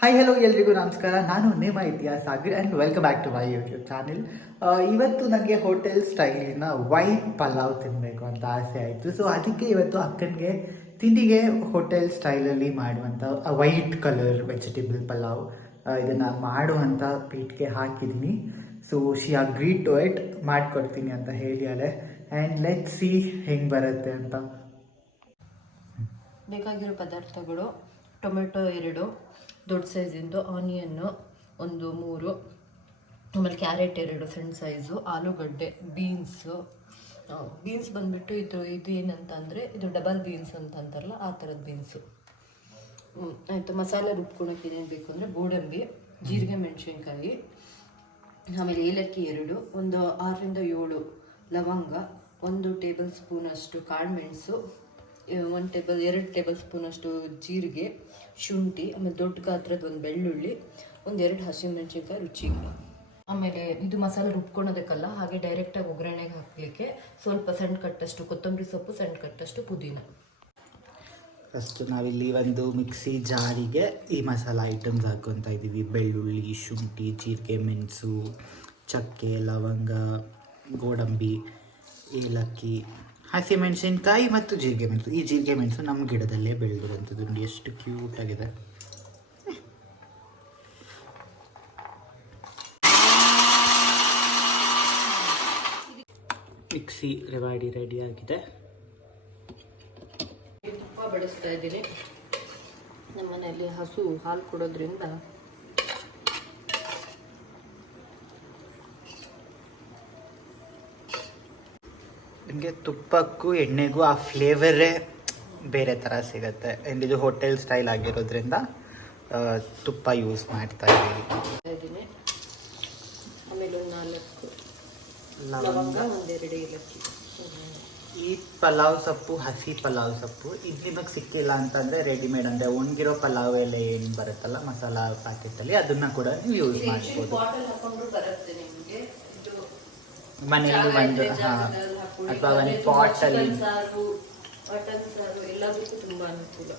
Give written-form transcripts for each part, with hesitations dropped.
Hi hello ಎಲ್ರಿಗೂ ನಮಸ್ಕಾರ. ನಾನು ನಿಮ್ಮ Itihasa Sagar and welcome back to my YouTube channel. ಇವತ್ತು ನನಗೆ ಹೋಟೆಲ್ ಸ್ಟೈಲಿನ ವೈಟ್ ಪಲಾವ್ ತಿನ್ನಬೇಕು ಅಂತ ಆಸೆ ಆಯಿತು. ಸೊ ಅದಕ್ಕೆ ಇವತ್ತು ಅಕ್ಕನಿಗೆ ತಿಂಡಿಗೆ ಹೋಟೆಲ್ ಸ್ಟೈಲಲ್ಲಿ ಮಾಡುವಂಥ ವೈಟ್ ಕಲರ್ ವೆಜಿಟೇಬಲ್ ಪಲಾವ್ ಇದನ್ನು ಮಾಡುವಂಥ ಪೀಟ್ಗೆ ಹಾಕಿದ್ದೀನಿ. So she agreed to it, ಮಾಡಿಕೊಡ್ತೀನಿ ಅಂತ ಹೇಳಿಯಾಳೆ. ಆ್ಯಂಡ್ ಲೆಟ್ ಸಿ ಹೆಂಗೆ ಬರುತ್ತೆ ಅಂತ. ಬೇಕಾಗಿರೋ ಪದಾರ್ಥಗಳು: ಟೊಮೆಟೊ 2 ದೊಡ್ಡ ಸೈಜಿಂದು, ಆನಿಯನ್ನು ಒಂದು 3, ಆಮೇಲೆ ಕ್ಯಾರೆಟ್ 2 ಸಣ್ಣ ಸೈಜು, ಆಲೂಗಡ್ಡೆ, ಬೀನ್ಸ್ ಬಂದುಬಿಟ್ಟು ಇದು ಏನಂತ ಅಂದರೆ ಇದು ಡಬಲ್ ಬೀನ್ಸ್ ಅಂತ ಅಂತಾರಲ್ಲ ಆ ಥರದ ಬೀನ್ಸು. ಆಯಿತು. ಮಸಾಲೆ ರುಬ್ಕೊಳಕ್ಕೆ ಏನೇನು ಬೇಕು ಅಂದರೆ ಗೋಡಂಬಿ, ಜೀರಿಗೆ, ಮೆಣಸಿನ್ಕಾಯಿ, ಆಮೇಲೆ ಏಲಕ್ಕಿ 2, ಒಂದು 6ರಿಂದ 7 ಲವಂಗ, 1 ಟೇಬಲ್ ಸ್ಪೂನಷ್ಟು ಕಾಳುಮೆಣಸು, 2 ಟೇಬಲ್ ಸ್ಪೂನಷ್ಟು ಜೀರಿಗೆ, ಶುಂಠಿ, ಆಮೇಲೆ ದೊಡ್ಡ ಗಾತ್ರದ ಒಂದು ಬೆಳ್ಳುಳ್ಳಿ, 2 ಹಸಿಮೆಣಸಿನ್ಕಾಯಿ ರುಚಿಗೆ. ಆಮೇಲೆ ಇದು ಮಸಾಲೆ ರುಬ್ಕೊಳೋದಕ್ಕಲ್ಲ, ಹಾಗೆ ಡೈರೆಕ್ಟಾಗಿ ಒಗ್ಗರಣೆಗೆ ಹಾಕಲಿಕ್ಕೆ ಸ್ವಲ್ಪ ಸಣ್ಣ ಕಟ್ಟಷ್ಟು ಕೊತ್ತಂಬರಿ ಸೊಪ್ಪು, ಸಣ್ಣ ಕಟ್ಟಷ್ಟು ಪುದೀನ. ಫಸ್ಟು ನಾವಿಲ್ಲಿ ಒಂದು ಮಿಕ್ಸಿ ಜಾರಿಗೆ ಈ ಮಸಾಲ ಐಟಮ್ಸ್ ಹಾಕ್ಕೊತಾ ಇದ್ದೀವಿ. ಬೆಳ್ಳುಳ್ಳಿ, ಶುಂಠಿ, ಜೀರಿಗೆ, ಮೆಣಸು, ಚಕ್ಕೆ, ಲವಂಗ, ಗೋಡಂಬಿ, ಏಲಕ್ಕಿ, ಹಸಿಮೆಣಸಿನ್ಕಾಯಿ ಮತ್ತು ಜೀರಿಗೆ ಮೆಣಸು. ಈ ಜೀರಿಗೆ ಮೆಣಸು ನಮ್ಮ ಗಿಡದಲ್ಲೇ ಬೆಳೆದಿರುವಂಥದ್ದು. ನೋಡಿ ಎಷ್ಟು ಕ್ಯೂಟಾಗಿದೆ. ಮಿಕ್ಸಿ ರೆಡಿ ಆಗಿದೆ. ತುಪ್ಪ ಬಡಿಸ್ತಾ ಇದ್ದೀನಿ. ನಮ್ಮ ಮನೆಯಲ್ಲಿ ಹಸು ಹಾಲು ಕೊಡೋದ್ರಿಂದ ನಿಮಗೆ ತುಪ್ಪಕ್ಕೂ ಎಣ್ಣೆಗೂ ಆ ಫ್ಲೇವರೇ ಬೇರೆ ಥರ ಸಿಗುತ್ತೆ. ಇದು ಹೋಟೆಲ್ ಸ್ಟೈಲ್ ಆಗಿರೋದ್ರಿಂದ ತುಪ್ಪ ಯೂಸ್ ಮಾಡ್ತಾ ಇದ್ದೀವಿ. ಆಮೇಲೆ ಒಂದು 4 ಲವಂಗ, 2 ಏಲಕ್ಕಿ. ಈ ಪಲಾವ್ ಸೊಪ್ಪು ಹಸಿ ಪಲಾವ್ ಸೊಪ್ಪು ಇದು ನಿಮಗೆ ಸಿಕ್ಕಿಲ್ಲ ಅಂತಂದರೆ ರೆಡಿಮೇಡ್ ಅಂದರೆ ಒಣಗಿರೋ ಪಲಾವ್ ಎಲೆ ಏನು ಬರುತ್ತಲ್ಲ ಮಸಾಲ ಪ್ಯಾಕೆಟಲ್ಲಿ, ಅದನ್ನು ಕೂಡ ನೀವು ಯೂಸ್ ಮಾಡ್ಬೋದು. ಮನೆಯಲ್ಲಿ ಒಂದು ಅಥವಾ ಒಂದು ಪಾಟಲ್ಲಿ ಎಲ್ಲದಕ್ಕೂ ತುಂಬ ಅನುಕೂಲ.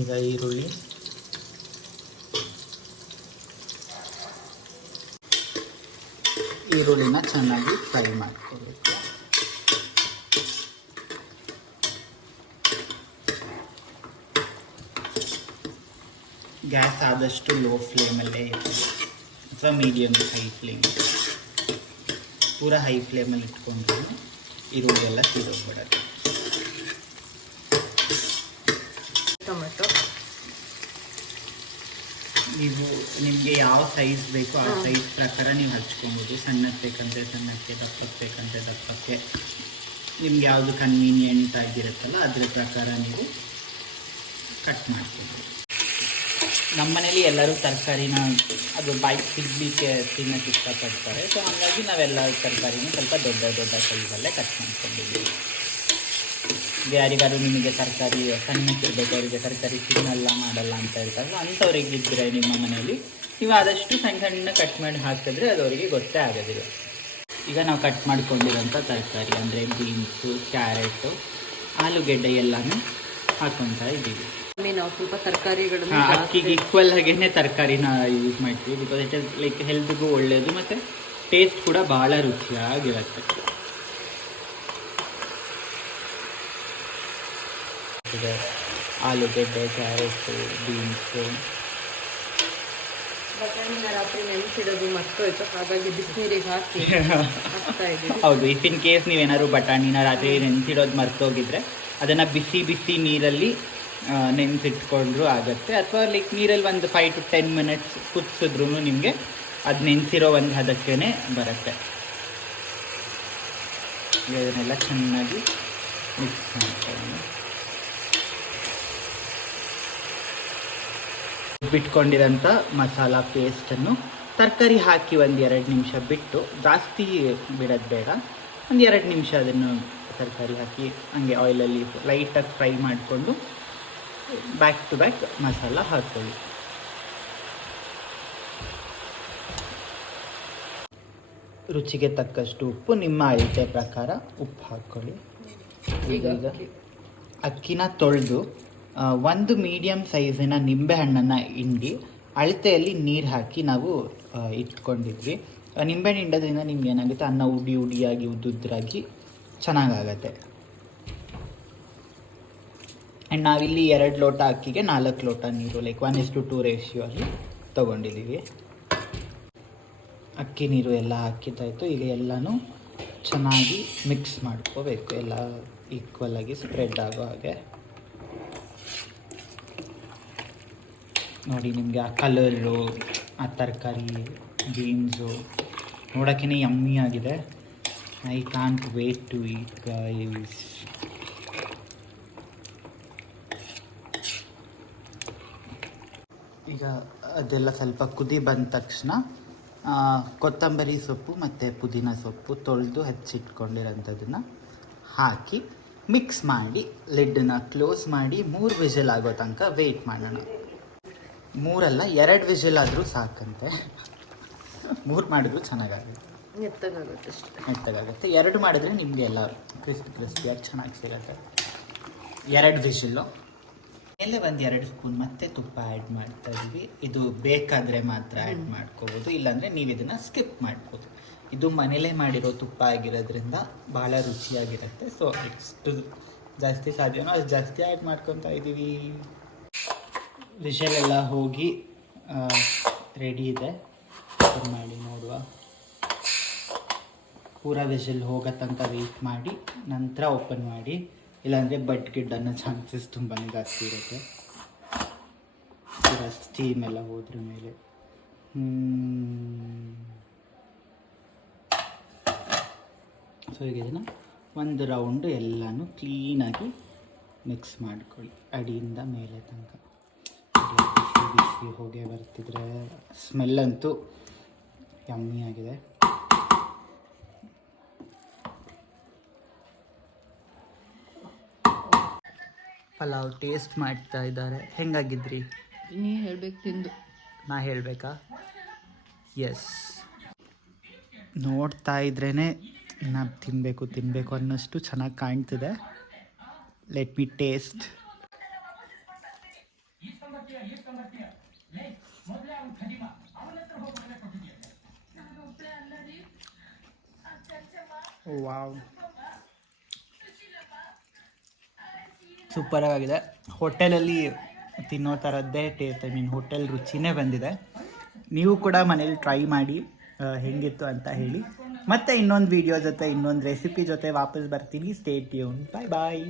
ಈಗ ಈರುಳ್ಳಿನ ಚೆನ್ನಾಗಿ ಫ್ರೈ ಮಾಡ್ಕೋಬೇಕು. ಗ್ಯಾಸ್ ಆದಷ್ಟು ಲೋ ಫ್ಲೇಮಲ್ಲೇ ಇರಲಿ ಅಥವಾ ಮೀಡಿಯಮ್ ಹೈ ಫ್ಲೇಮ್. ಪೂರ ಹೈ ಫ್ಲೇಮಲ್ಲಿ ಇಟ್ಕೊಂಡು ಈರುಳ್ಳಿ ಎಲ್ಲ ಸೀದೋಗ್ಬಿಡೋದು. ಟೊಮೆಟೊ ನೀವು ನಿಮಗೆ ಯಾವ ಸೈಜ್ ಬೇಕೋ ಆ ಸೈಜ್ ಪ್ರಕಾರ ನೀವು ಹಚ್ಕೊಬೋದು. ಸಣ್ಣಕ್ಕೆ ಬೇಕಂದರೆ ಸಣ್ಣಕ್ಕೆ, ದಪ್ಪಕ್ಕೆ ಬೇಕಂದರೆ ದಪ್ಪಕ್ಕೆ, ನಿಮ್ಗೆ ಯಾವುದು ಕನ್ವೀನಿಯೆಂಟ್ ಆಗಿರುತ್ತಲ್ಲ ಅದರ ಪ್ರಕಾರ ನೀವು ಕಟ್ ಮಾಡ್ಕೊಬೋದು. ನಮ್ಮ ಮನೇಲಿ ಎಲ್ಲರೂ ತರಕಾರಿನ ಅದು ಬಾಯಿಗೆ ಸಿಗಲಿಕ್ಕೆ ತಿನ್ನೋಕ್ಕೆ ಇಷ್ಟಪಡ್ತಾರೆ. ಸೊ ಹಾಗಾಗಿ ನಾವೆಲ್ಲ ತರಕಾರಿನ ಸ್ವಲ್ಪ ದೊಡ್ಡ ಸೈಜಲ್ಲೇ ಕಟ್ ಮಾಡ್ಕೊಂಡಿದ್ದೀವಿ. ಯಾರಿಗಾದ್ರು ನಿಮಗೆ ತರಕಾರಿ ಸಣ್ಣಕ್ಕಿರಬೇಕು, ಅವರಿಗೆ ತರಕಾರಿ ತಿನ್ನಲ್ಲ ಮಾಡಲ್ಲ ಅಂತ ಹೇಳ್ತಾರೆ, ಅಂಥವ್ರಿಗಿದ್ದರೆ ನಿಮ್ಮ ಮನೆಯಲ್ಲಿ ನೀವು ಆದಷ್ಟು ಸಣ್ಣ ಕಟ್ ಮಾಡಿ ಹಾಕಿದ್ರೆ ಅದು ಅವರಿಗೆ ಗೊತ್ತೇ ಆಗೋದಿಲ್ಲ. ಈಗ ನಾವು ಕಟ್ ಮಾಡ್ಕೊಂಡಿರೋಂಥ ತರಕಾರಿ ಅಂದರೆ ಬೀನ್ಸು, ಕ್ಯಾರೆಟು, ಆಲೂಗೆಡ್ಡೆ ಎಲ್ಲನೂ ಹಾಕ್ಕೊತಾ ಇದ್ದೀವಿ. ನಾವು ಸ್ವಲ್ಪ ತರಕಾರಿಗಳನ್ನ ಅಕ್ಕಿಗೆ ಈಕ್ವಲ್ ಆಗೇನೆ ತರಕಾರಿನ ಯೂಸ್ ಮಾಡ್ತೀವಿ. ಬಿಕಾಸ್ ಇಟ್ ಇಸ್ ಲೈಕ್ ಹೆಲ್ತ್ಗೂ ಒಳ್ಳೆಯದು ಮತ್ತು ಟೇಸ್ಟ್ ಕೂಡ ಭಾಳ ರುಚಿಯಾಗಿರುತ್ತೆ. ಆಲೂಗೆಡ್ಡೆ, ಕ್ಯಾರೆಟು, ಬೀನ್ಸು, ಬಟಾಣಿನ ರಾತ್ರಿ ನೆನೆಸಿಡೋದು ಮರ್ತೋಯ್ತು, ಹಾಗಾಗಿ ಬಿಸಿನೀರಿಗೆ ಹಾಕಿ ಹಾಕ್ತಾ ಇದ್ದೀವಿ. ಹೌದು, ಇಫ್ ಇನ್ ಕೇಸ್ ನೀವೇನಾದ್ರು ಬಟಾಣಿನ ರಾತ್ರಿ ನೆನೆಸಿಡೋದು ಮರ್ತೋಗಿದ್ರೆ ಅದನ್ನು ಬಿಸಿ ನೀರಲ್ಲಿ ನೆನೆಸಿಟ್ಕೊಂಡ್ರೂ ಆಗುತ್ತೆ. ಅಥವಾ ಲೈಕ್ ನೀರಲ್ಲಿ ಒಂದು 5 to 10 minutes ಕುದಿಸಿದ್ರೂ ನಿಮಗೆ ಅದು ನೆನೆಸಿರೋ ಒಂದು ಹದಕ್ಕೇ ಬರುತ್ತೆ. ಇದನ್ನೆಲ್ಲ ಚೆನ್ನಾಗಿ ಮಿಕ್ಸ್ ಮಾಡ್ಕೊಂಡು ಬಿಟ್ಕೊಂಡಿರೋಂಥ ಮಸಾಲ ಪೇಸ್ಟನ್ನು ತರಕಾರಿ ಹಾಕಿ 1-2 ನಿಮಿಷ ಬಿಟ್ಟು, ಜಾಸ್ತಿ ಬಿಡೋದು ಬೇಡ, 1-2 ನಿಮಿಷ ಅದನ್ನು ತರಕಾರಿ ಹಾಕಿ ಹಂಗೆ ಆಯಿಲಲ್ಲಿ ಲೈಟಾಗಿ ಫ್ರೈ ಮಾಡಿಕೊಂಡು ಬ್ಯಾಕ್ ಟು ಬ್ಯಾಕ್ ಮಸಾಲ ಹಾಕ್ಕೊಳ್ಳಿ. ರುಚಿಗೆ ತಕ್ಕಷ್ಟು ಉಪ್ಪು, ನಿಮ್ಮ ಅಳತೆ ಪ್ರಕಾರ ಉಪ್ಪು ಹಾಕ್ಕೊಳ್ಳಿ. ಈಗ ಅಕ್ಕಿನ ತೊಳೆದು ಒಂದು ಮೀಡಿಯಮ್ ಸೈಜಿನ ನಿಂಬೆಹಣ್ಣನ್ನು ಹಿಂಡಿ ಅಳತೆಯಲ್ಲಿ ನೀರು ಹಾಕಿ ನಾವು ಇಟ್ಕೊಂಡಿದ್ವಿ. ನಿಂಬೆಹಣ್ಣು ಹಿಂಡೋದ್ರಿಂದ ನಿಮ್ಗೆ ಏನಾಗುತ್ತೆ, ಅನ್ನ ಉಡಿ ಉಡಿಯಾಗಿ ಉದ್ದುದ್ರಾಗಿ ಚೆನ್ನಾಗಾಗತ್ತೆ. ಆ್ಯಂಡ್ ನಾವಿಲ್ಲಿ 2 ಲೋಟ ಅಕ್ಕಿಗೆ 4 ಲೋಟ ನೀರು, ಲೈಕ್ 1:2 ರೇಷಿಯೋ ಅಲ್ಲಿ ತೊಗೊಂಡಿದ್ದೀವಿ. ಅಕ್ಕಿ ನೀರು ಎಲ್ಲ ಹಾಕಿದ್ದಾಯಿತು. ಈಗ ಎಲ್ಲನೂ ಚೆನ್ನಾಗಿ ಮಿಕ್ಸ್ ಮಾಡ್ಕೋಬೇಕು, ಎಲ್ಲ ಈಕ್ವಲಾಗಿ ಸ್ಪ್ರೆಡ್ ಆಗೋ ಹಾಗೆ. ನೋಡಿ, ನಿಮಗೆ ಆ ಕಲರು, ಆ ತರಕಾರಿ, ಬೀನ್ಸು ನೋಡೋಕ್ಕೇ ಯಮ್ಮಿ ಆಗಿದೆ. I can't wait to eat guys. ಈಗ ಅದೆಲ್ಲ ಸ್ವಲ್ಪ ಕುದಿ ಬಂದ ತಕ್ಷಣ ಕೊತ್ತಂಬರಿ ಸೊಪ್ಪು ಮತ್ತು ಪುದೀನ ಸೊಪ್ಪು ತೊಳೆದು ಹೆಚ್ಚಿಟ್ಕೊಂಡಿರೋಂಥದ್ದನ್ನು ಹಾಕಿ ಮಿಕ್ಸ್ ಮಾಡಿ ಲಿಡ್ಡನ್ನ ಕ್ಲೋಸ್ ಮಾಡಿ 3 ವಿಷಲ್ ಆಗೋ ತನಕ ವೆಯ್ಟ್ ಮಾಡೋಣ. 3 ಅಲ್ಲ, 2 ವಿಷಲ್ ಆದರೂ ಸಾಕಂತೆ. 3 ಮಾಡಿದ್ರು ಚೆನ್ನಾಗಾಗುತ್ತೆ, ಮೆತ್ತಗಾಗುತ್ತೆ. 2 ಮಾಡಿದ್ರೆ ನಿಮಗೆ ಎಲ್ಲ ಕ್ರಿಸ್ಪಿಯಾಗಿ ಚೆನ್ನಾಗಿ ಸಿಗುತ್ತೆ. 2 ವಿಷಲ್ಲು ಮೇಲೆ ಒಂದು 2 ಸ್ಪೂನ್ ಮತ್ತೆ ತುಪ್ಪ ಆ್ಯಡ್ ಮಾಡ್ತಾ ಇದ್ದೀವಿ. ಇದು ಬೇಕಾದರೆ ಮಾತ್ರ ಆ್ಯಡ್ ಮಾಡ್ಕೋಬೋದು, ಇಲ್ಲಾಂದರೆ ನೀವು ಇದನ್ನು ಸ್ಕಿಪ್ ಮಾಡ್ಬೋದು. ಇದು ಮನೇಲೇ ಮಾಡಿರೋ ತುಪ್ಪ ಆಗಿರೋದ್ರಿಂದ ಭಾಳ ರುಚಿಯಾಗಿರುತ್ತೆ. ಸೊ ಎಷ್ಟು ಜಾಸ್ತಿ ಸಾಧ್ಯನೋ ಅಷ್ಟು ಜಾಸ್ತಿ ಆ್ಯಡ್ ಮಾಡ್ಕೊತಾ ಇದ್ದೀವಿ. ವಿಷಲೆಲ್ಲ ಹೋಗಿ ರೆಡಿ ಇದೆ. ಓಪನ್ ಮಾಡಿ ನೋಡುವ. ಪೂರಾ ವಿಷಲ್ ಹೋಗೋ ತನಕ ವೆಯ್ಟ್ ಮಾಡಿ ನಂತರ ಓಪನ್ ಮಾಡಿ, ಇಲ್ಲಾಂದರೆ ಬಡ್ ಗಿಡ್ ಅನ್ನೋ ಚಾನ್ಸಸ್ ತುಂಬಾ ಜಾಸ್ತಿ ಇರುತ್ತೆ. ಪೂರಾ ಸ್ಟೀಮ್ ಎಲ್ಲ ಹೋದ್ರ ಮೇಲೆ. ಸೊ ಈಗ ಇದನ್ನು ಒಂದು ರೌಂಡು ಎಲ್ಲನೂ ಕ್ಲೀನಾಗಿ ಮಿಕ್ಸ್ ಮಾಡ್ಕೊಳ್ಳಿ, ಅಡಿಯಿಂದ ಮೇಲೆ ತನಕ. ಬಿಸಿ ಹೋಗೇ ಬರ್ತಿದ್ರೆ ಸ್ಮೆಲ್ಲಂತೂ ಯಮ್ಮಿ ಆಗಿದೆ. ಪಲಾವ್ ಟೇಸ್ಟ್ ಮಾಡ್ತಾ ಇದ್ದಾರೆ. ಹೆಂಗಾಗಿದ್ರಿ? ನೀ ಹೇಳ್ಬೇಕು, ತಿಂದು ನಾ ಹೇಳಬೇಕಾ? ಎಸ್, ನೋಡ್ತಾ ಇದ್ರೇ ನಾ ತಿನ್ನಬೇಕು ಅನ್ನೋಷ್ಟು ಚೆನ್ನಾಗಿ ಕಾಣ್ತಿದೆ. Let me taste. ವಾವ್, ಸೂಪರಾಗಿದೆ. ಹೋಟೆಲಲ್ಲಿ ತಿನ್ನೋ ಥರದ್ದೇ ಟೇಸ್ಟ್, ಹೋಟೆಲ್ ರುಚಿನೇ ಬಂದಿದೆ. ನೀವು ಕೂಡ ಮನೇಲಿ ಟ್ರೈ ಮಾಡಿ ಹೆಂಗಿತ್ತು ಅಂತ ಹೇಳಿ. ಮತ್ತೆ ಇನ್ನೊಂದು ವಿಡಿಯೋ ಜೊತೆ, ಇನ್ನೊಂದು ರೆಸಿಪಿ ಜೊತೆ ವಾಪಸ್ ಬರ್ತೀನಿ. Stay tune. ಬಾಯ್ ಬಾಯ್.